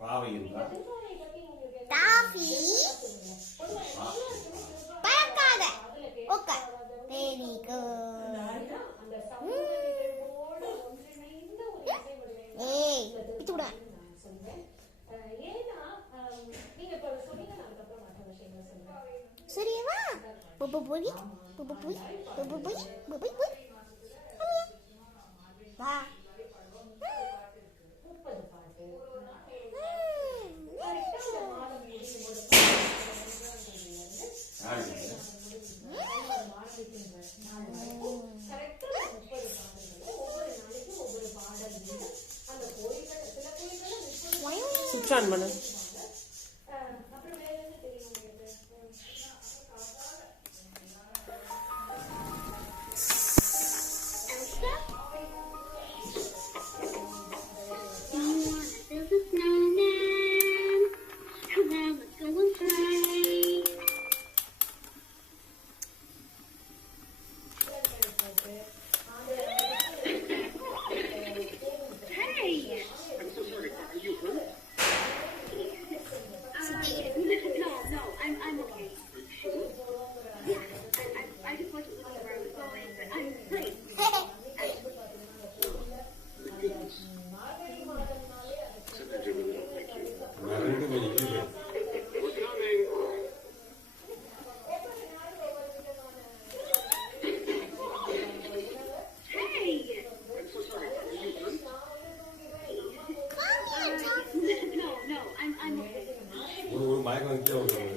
பாவை என்றால் டாஃபி பறக்காத. Okay, very good. ஏய் பிச்சுட. சரியா? புபு புய் புபு புய் புபு புய் புபு புய். வா. சுவிட்ச் ஆன் பண்ணு. I'm okay. I just wasn't looking where I was going, but I'm great. மறந்து போய் ஒரு மயக்கம் வந்து